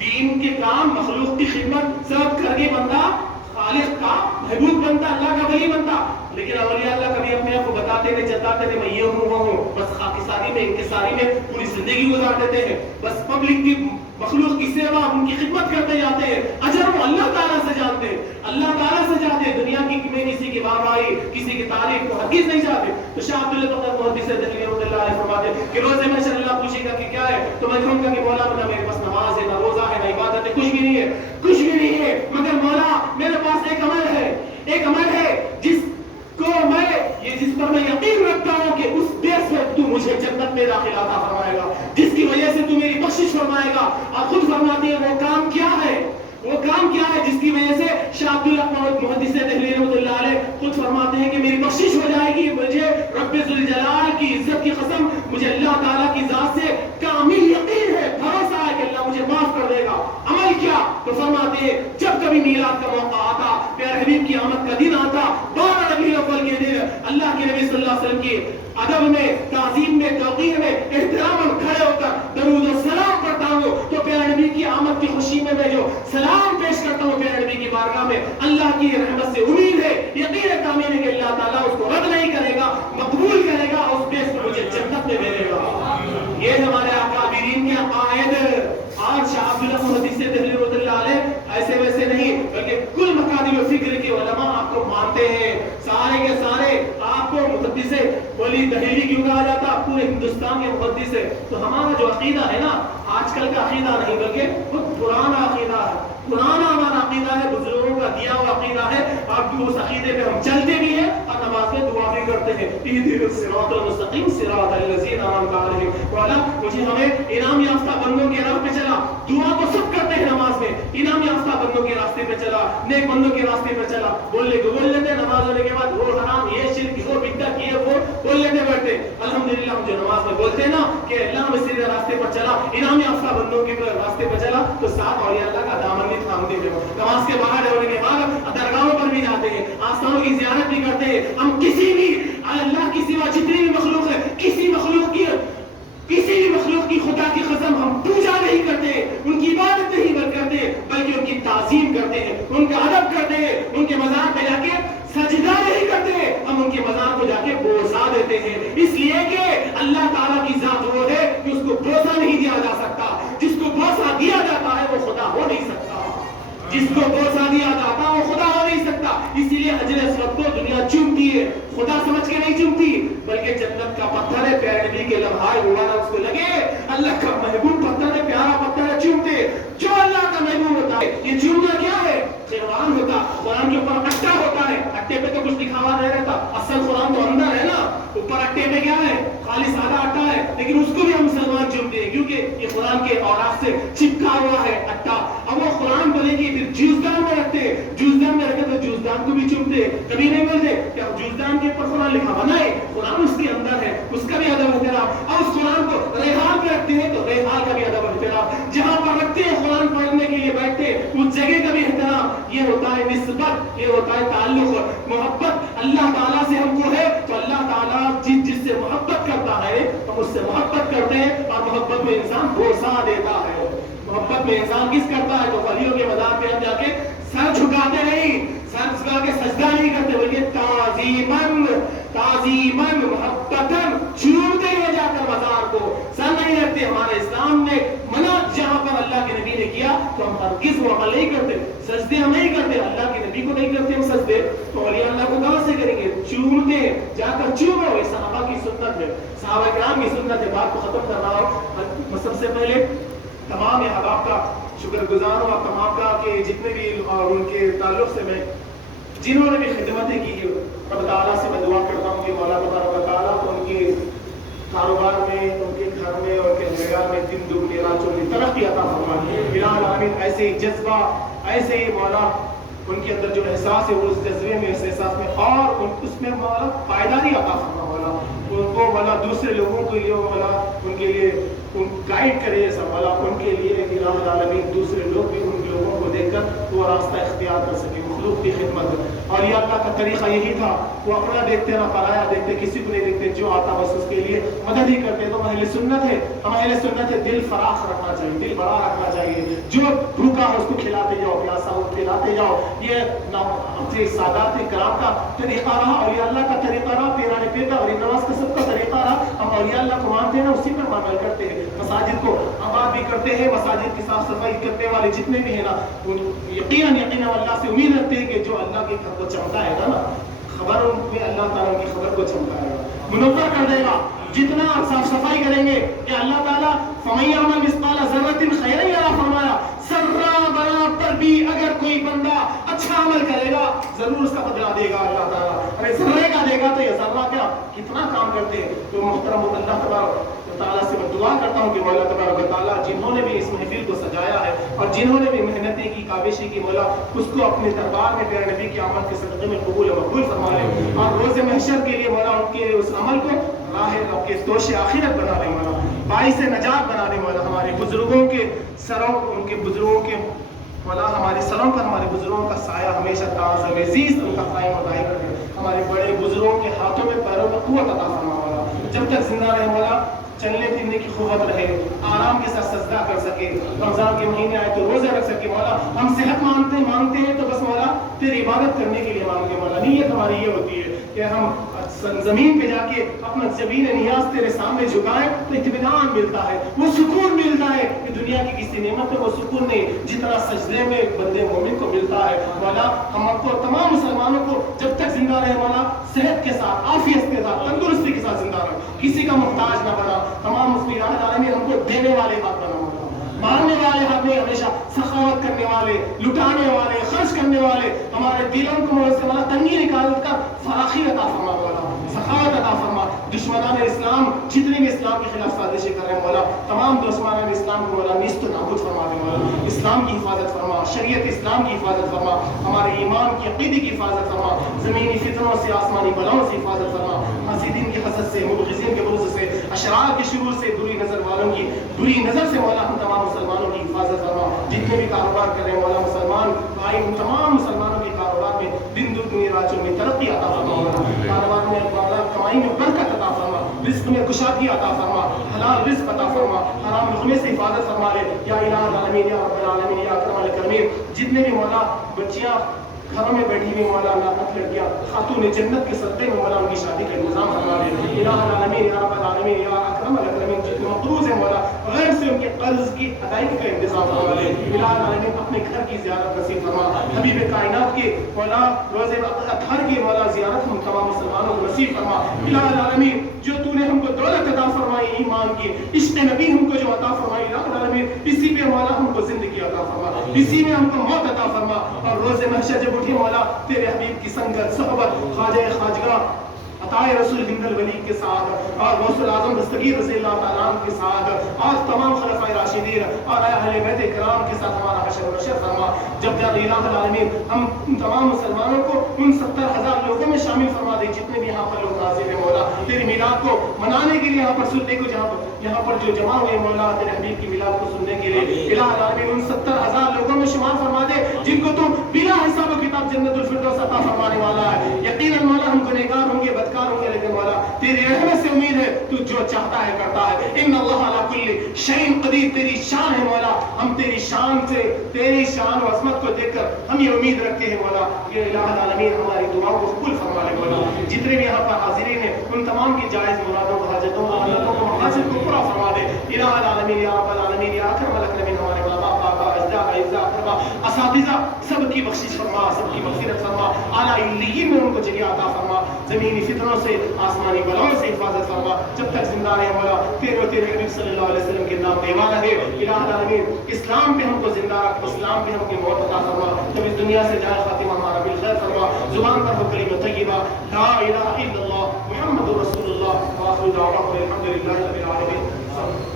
دین کے کام، مخلوق کی خدمت سب کر کے بندہ خالق کا محبوب بنتا، اللہ کا ولی بنتا. لیکن اولیاء اللہ کبھی اپنے آپ کو بتاتے تھے، جتاتے تھے میں یہ ہوں وہ ہوں، بس خاکساری میں انکساری میں پوری زندگی گزار دیتے ہیں، بس پبلک کی مخلوق کی سیوا، ان کی خدمت کرتے جاتے ہیں. اجر وہ اللہ تعالیٰ سے جانتے ہیں، اللہ تعالیٰ سے جانتے ہیں، دنیا کی میں کسی کی واہ واہی، کسی کی تعریف کو ہرگز نہیں چاہتے. تو شاہ عبداللہ فقط محدث دہلوی رحمۃ اللہ علیہ فرماتے ہیں کہ روزے میں سے اللہ پوچھے گا کہ کیا ہے، تو میں کہوں گا کہ مولا بنا میرے پاس نماز ہے، نہ روزہ ہے، نہ عبادت ہے، کچھ بھی نہیں ہے، کچھ بھی نہیں ہے، مگر مولا میرے پاس ایک عمل ہے، ایک عمل ہے جس کو میں جس پر میں یقین رکھتا ہوں کہ اس بیس پر تو مجھے جنت میں داخل عطا فرمائے گا، جس کی وجہ سے تو میری بخشش فرمائے گا. اور خود فرماتے ہیں وہ کام کیا ہے، وہ کام کیا ہے جس کی وجہ سے شاہ عبداللہ محدث دہلوی رحمۃ اللہ علیہ خود فرماتے ہیں کہ میری بخشش ہو جائے گی. مجھے رب ذوالجلال کی عزت کی قسم، مجھے اللہ تعالیٰ کی ذات سے کامل یقین ہے، بھروسہ ہے کہ اللہ مجھے معاف کر دے گا. عمل کیا؟ تو فرماتے ہیں جب کبھی میلاد کا موقع آتا، پیارے حبیب کی آمد کا دن آتا، 12 ربیع الاول کے دن اللہ کے نبی صلی اللہ علیہ وسلم کی ادب میں، تعظیم میں، توقیر میں احترام کھڑے ہو کر درود و سلام پڑھتا ہوں. تو پیارے نبی کی آمد کی خوشی میں میں جو سلام پیش کرتا ہوں پیارے نبی کی بارگاہ میں، اللہ کی رحمت سے امید ہے، یقین ہے، کامل ہے کہ اللہ تعالیٰ اس کو رد نہیں کرے گا، مقبول کرے گا، اس بیس پر مجھے جنت میں بھیجے گا. یہ ہمارے اکابرین کے عقائد. اور شاہ عبداللہ محدث دہلوی رحمۃ اللہ علیہ ایسے ویسے نہیں، بلکہ کل مکاتب فکر کے علماء آپ کو مانتے ہیں، سارے کے سارے آپ کو محدث ولی دہلوی کیوں کہا جاتا؟ پورے ہندوستان کے محدث ہے. تو ہمارا جو عقیدہ ہے نا، آج کل کا عقیدہ نہیں بلکہ بہت پرانا عقیدہ ہے، پرانا ہمارا عقیدہ ہے، بزرگوں کا دیا ہوا عقیدہ ہے. اور اس عقیدے پہ ہم چلتے بھی ہیں اور نماز میں دعا بھی کرتے ہیں، اہدنا الصراط المستقیم صراط الذین انعمت علیہم. مولا مجھے ہمیں انعام یافتہ بندوں کے راہ پہ چلا، دعا کو سب کرتے ہیں نماز میں، انعام یافتہ بندوں کے راستے پہ چلا، نیک بندوں کے راستے پہ چلا. بولنے کو بول لیتے، نماز ہونے کے بعد وہ حرام، یہ شرک، وہ بدعت، یہ وہ بول لیتے بیٹھتے. الحمدللہ ہم جو نماز میں بولتے ہیں نا کہ اللہ میں سیدھے راستے پر چلا، انعام یافتہ بندوں کے راستے پر چلا، تو ساتھ اولیاء اللہ کا دامن بھی تھامتے ہیں. نماز کے باہر ہونے کے بعد درگاہوں پر بھی جاتے ہیں، آستانوں کی زیارت بھی کرتے ہیں. ہم کسی بھی اللہ کی سوا جتنی بھی مخلوق ہے، کسی بھی مخلوق کی خدا کی قسم ہم پوجا نہیں کرتے، ان کی عبادت نہیں کرتے، بلکہ ان کی تعظیم کرتے ہیں، ان کا ادب کرتے ہیں. ان کے مزار پہ جا کے سجدہ نہیں کرتے، ہم ان کے مزار کو جا کے بوسا دیتے ہیں، اس لیے کہ اللہ تعالیٰ کی ذات وہ ہے کہ اس کو بوسا نہیں دیا جا سکتا. جس کو بوسا دیا جاتا ہے وہ خدا ہو نہیں سکتا، جس کو بوسا دیا جاتا ہے وہ خدا ہو نہیں سکتا. اسی لیے حجر اسود کو دنیا چومتی ہے، خدا سمجھ کے نہیں چومتی، بلکہ جنت کا پتھر ہے، پیارے نبی کے لمحائے مبارک اس کو لگے، اللہ کا محبوب پتھر ہے، پیارا پتھر ہے، چومتے. جو اللہ کا محبوب ہوتا ہے، یہ چومنا کیا ہے؟ قرآن ہوتا، قرآن کے اوپر اٹا ہوتا ہے، اٹے پہ تو کچھ لکھا ہوا نہیں رہتا، اصل قرآن تو اندر ہے نا، اوپر اٹے پہ کیا ہے؟ خالی سادہ اٹا ہے، لیکن اس کو بھی ہم مسلمان چومتے ہیں کیونکہ یہ قرآن کے اوراق سے چپکا ہوا ہے اٹا. اب وہ قرآن بولے گی پھر جوزدان میں رکھتے، جوزدان میں رکھتے تو جوزدان کو بھی چومتے. کبھی نہیں بولتے کہ جوزدان کے اوپر قرآن لکھا بنا ہے، قرآن اس کے اندر ہے، اس کا بھی ادب احترام. اور اس قرآن کو ریحال پہ رکھتے ہیں تو ریحال کا بھی ادب احترام. جہاں پر رکھتے ہیں قرآن پڑھنے کے لیے بیٹھتے اس جگہ کا بھی احترام. یہ ہوتا ہے نسبت، یہ ہوتا ہے تعلق، محبت. اللہ تعالیٰ سے ہم کو ہے تو اللہ تعالیٰ جس سے محبت کرتا ہے ہم اس سے محبت کرتے ہیں، اور محبت میں انسان بوسا دیتا ہے. محبت میں انسان کس کرتا ہے؟ تو ولیوں کے مزار پہ ہم جا کے سر جھکاتے نہیں، سر جھکا کے سجدہ نہیں کرتے، بلکہ تعظیماً محبتاً چومتے ہیں جا کر مزار کو، سر نہیں رکھتے. ہمارے اسلام نے منع جہاں پر اللہ کے نبی نے کیا تو ہم ہرگز وہ عمل نہیں کرتے، سجدے ہم نہیں کرتے، اللہ کے نبی کو نہیں کرتے ہم سجدے، تو اولیاء اللہ کو کہاں سے کریں گے؟ چومتے ہیں، جا کر چومو. یہ صحابہ کی سنت ہے، صحابہ کرام کی سنت ہے. بات کو ختم کر رہا ہوں. سب سے پہلے تمام احباب کا شکر گزار ہوں، تمام کا کہ جتنے بھی اور ان کے تعلق سے میں جنہوں نے بھی خدمتیں کی، رب تعالیٰ سے میں دعا کرتا ہوں کہ مولا تبارک و تعالیٰ کو ان کے کاروبار میں، ان کے گھر میں اور ان کے معیار میں دن دگنی رات چوگنی ترقی عطا فرمائے. الہ العالمین ایسے ہی جذبہ، ایسے ہی مولا ان کے اندر جو احساس ہے وہ اس جذبے میں، اس احساس میں اور اس میں مولا پائیداری عطا فرما. مولا ان کو مولا دوسرے لوگوں کے لیے مولا ان کے لیے گائیڈ کرے ایسا مولا ان کے لیے الہ العالمین دوسرے لوگ بھی ان لوگوں کو دیکھ کر وہ راستہ اختیار کر سکے مخلوق کی خدمت. اور یہ اللہ کا طریقہ یہی تھا، وہ اپنا دیکھتے نہ پرایا دیکھتے، کسی کو نہیں دیکھتے، جو آتا بس اس کے لیے مدد ہی کرتے. تو اہل سنت ہے، ہم اہل سنت ہے، دل فراخ رکھنا چاہیے، دل بڑا رکھنا چاہیے. جو بھوکا ہے اس کو کھلاتے جاؤ، پیاسا ہو پلاتے جاؤ. یہ سادات کرام کا طریقہ رہا، اولیاء اللہ کا طریقہ رہا، پیرانے پیر کا اور نواز کا سب کا طریقہ رہا. ہم اولیاء اللہ کو مانتے ہیں نا، اسی پر عمل کرتے ہیں. مساجد کو آباد بھی کرتے ہیں، مساجد کی صاف صفائی کرنے والے جتنے بھی ہیں نا، یقیناً اللہ سے امید رکھتے ہیں کہ جو اللہ کے گھر کو چمکائے گا نا، خبر میں اللہ تعالیٰ کی خبر کو چمکائے گا، منور کر دے گا. جتنا صاف صفائی کریں گے کہ اللہ تعالیٰ فَمَن يَعْمَلْ مِثْقَالَ ذَرَّةٍ خَيْرًا يَرَهُ فرمایا، ذرہ برابر بھی اگر کوئی بندہ اچھا عمل کرے گا ضرور اس کا بدلہ دے گا اللہ تعالیٰ. ارے ذرے کا دے گا تو یہ ذرہ کیا کتنا کام کرتے ہیں. تو محترم اللہ تبارک تعالیٰ سے میں دعا کرتا ہوں کہ مولا تبارک تعالیٰ جنہوں نے بھی اس محفل کو سجایا ہے اور جنہوں نے بھی محنتیں کی، کاوشیں کی، مولا اس کو اپنے دربار میں پیارے نبی کی آمد کے صدقے میں قبول و مقبول فرما لے، اور روز محشر کے لیے مولا ان کے اس عمل کو راہ رب کے دوش آخرت بنا دے مولا، باعث نجات بنا دے مولا. ہمارے بزرگوں کے سروں، ان کے بزرگوں کے مولا ہمارے سروں پر ہمارے بزرگوں کا سایہ ہمیشہ تاز عزیز ان کا قائم و دائم رکھے. ہمارے بڑے بزرگوں کے ہاتھوں میں پیروں میں قوت عطا فرما مولا، جب تک زندہ رہے مولا چلنے پھرنے کی قوت رہے، آرام کے ساتھ سجدہ کر سکے، رمضان کے مہینے آئے تو روزہ رکھ سکے مولا. ہم صحت مانگتے ہیں تو بس مولا تیری عبادت کرنے کے لیے مانگتے ہیں مولا. نیت ہماری یہ ہوتی ہے کہ ہم زمین پہ جا کے اپنا زمین نیاز تیرے سامنے جھکائیں تو اطمینان ملتا ہے، وہ سکون ملتا ہے کہ دنیا کی کسی نعمت میں وہ سکون نہیں جتنا سجدے میں بندے مومن کو ملتا ہے. مولا ہم کو تمام مسلمانوں کو جب تک زندہ رہے مولا صحت کے ساتھ، عافیت کے ساتھ، تندرستی کے ساتھ زندہ رہے، کسی کا محتاج نہ بنا. تمام مسلم عالم ہم کو دینے والے ہاتھ بنا مولا، ماننے والے ہاتھ میں ہمیشہ سخاوت کرنے والے، لٹانے والے، خرچ کرنے والے. ہمارے دلوں کو مولا تنگی نکال کر فراخی عطا فرما مولا، سخاوت عطا فرما. دشمنان اسلام جتنے بھی اسلام کے خلاف سازشیں کر رہے ہیں مولا، تمام دشمنان اسلام کو مولا نیست و نابود فرما دے مولا. اسلام کی حفاظت فرما، شریعت اسلام کی حفاظت فرما، ہمارے ایمان کی عقیدے کی حفاظت فرما، زمینی فتنوں سے، آسمانی بلاؤں سے حفاظت فرما، حاسدین کے حسد سے، مبغضین کے بغض سے، اشرار کے شرور سے، بری نظر والوں کی بری نظر سے مولا ہم تمام مسلمانوں کی حفاظت فرما. جتنے بھی کاروبار کر رہے ہیں مولا مسلمان بھائی، ان تمام مسلمانوں کے کاروبار میں دن دنیا راتوں میں ترقی عطا فرما مولا. کاروبار میں مولا کمائی میں برکت عطا فرما، رزق میں کشادگی عطا فرما، حلال رزق عطا فرما، حرام لقمے سے حفاظت فرما لے یا الہ العالمین یا رب العالمین یا اکرم الاکرمین. جتنے بھی مولا بچیاں گھروں میں بیٹھی ہوئی مولا ناقص لڑکیاں خاتون جنت کے صدقے میں مولا ان کی شادی کا انتظام فرما دے. الہ العالمین یا رب العالمین یا اکرم الاکرمین جتنے مقروض ہیں مولا غیر سے ان کے قرض کی ادائیگی کا انتظام فرما دے. الہ العالمین اپنے گھر کی زیارت نصیب فرما، حبیب کائنات کے مولا روز اطہر کی مولا زیارت ہم تمام مسلمانوں کو نصیب فرما. الہ العالمین جو تو نے ہم کو دولت عطا فرمائی ایمان کی، عشق نبی ہم کو جو عطا فرمائی الہ العالمین اسی پہ مولا ہم کو زندگی عطا فرما، اسی میں ہم کو موت عطا فرما. اور روز محشر جب اٹھے مولا تیرے حبیب کی سنگت، صحبت، خواجہ خواجگاہ عطائے رسول ہند الولی کے ساتھ اور غوث العظم دستگیر رضی اللہ تعالیٰ عنہ کے ساتھ اور تمام خلفائے راشدین اور اہل بیت کرام کے ساتھ ہمارا حشر و نشر فرما. جب جب الہ العالمین ہم تمام مسلمانوں کو ان 70,000 لوگوں میں شامل فرما دے جتنے بھی یہاں پر لوگ حاضر ہیں مولا تیری میلاد کو منانے کے لیے، یہاں پر سننے کو یہاں پر جو جمع ہوئے مولا تیرے حبیب کی میلاد کو سننے کے لیے. الہ العالمین ان 70,000 لوگوں میں شمار فرما دے جن کو تو بلا حساب و کتاب جنت الفردوس عطا فرمانے والا ہے. یقیناً مولا ہم گنہگار ہوں گے، بدکار ہوں گے، لیکن مولا تیری رحمت سے امید ہے تو جو چاہتا ہے کرتا ہے. ان اللہ علی کل شیء قدیر، تیری شان ہے مولا. ہم تیری شان سے، تیری شان و عظمت کو دیکھ کر ہم یہ امید رکھتے ہیں مولا کہ الہ العالمین ہماری دعاؤں کو قبول فرما لے مولا. جتنے بھی یہاں پر حاضرین ہیں ان تمام کی جائز مرادوں کو، حاجتوں کو، منتوں کو، مقاصد کو پورا فرما دے. الہ العالمین یا رب العالمین یا اکرم الاکرمین ہمارے ماں باپ، آقا، اجداد، اعزاء، اقربا، اساتذہ سب کی بخشش فرما، سب کی مغفرت فرما. اعلیٰ علیین میں ان کو جگہ عطا فرما، زمینی فتنوں سے، آسمانی بلاؤں سے حفاظت فرما. جب تک زندہ رہے مولا تیرے و تیرے حبیب صلی اللہ علیہ وسلم کے نام دیوا رہے. الہ العالمین اسلام پہ ہم کو زندہ رکھ، اسلام پہ ہم کی موت عطا فرما. جب اس دنیا سے جائے خاتمہ ہمارا بالخیر فرما. زبان پر ہو کلمہ طیبہ لا الہ الا اللہ محمد رسول اللہ. وآخر دعوانا الحمد للہ رب العالمین.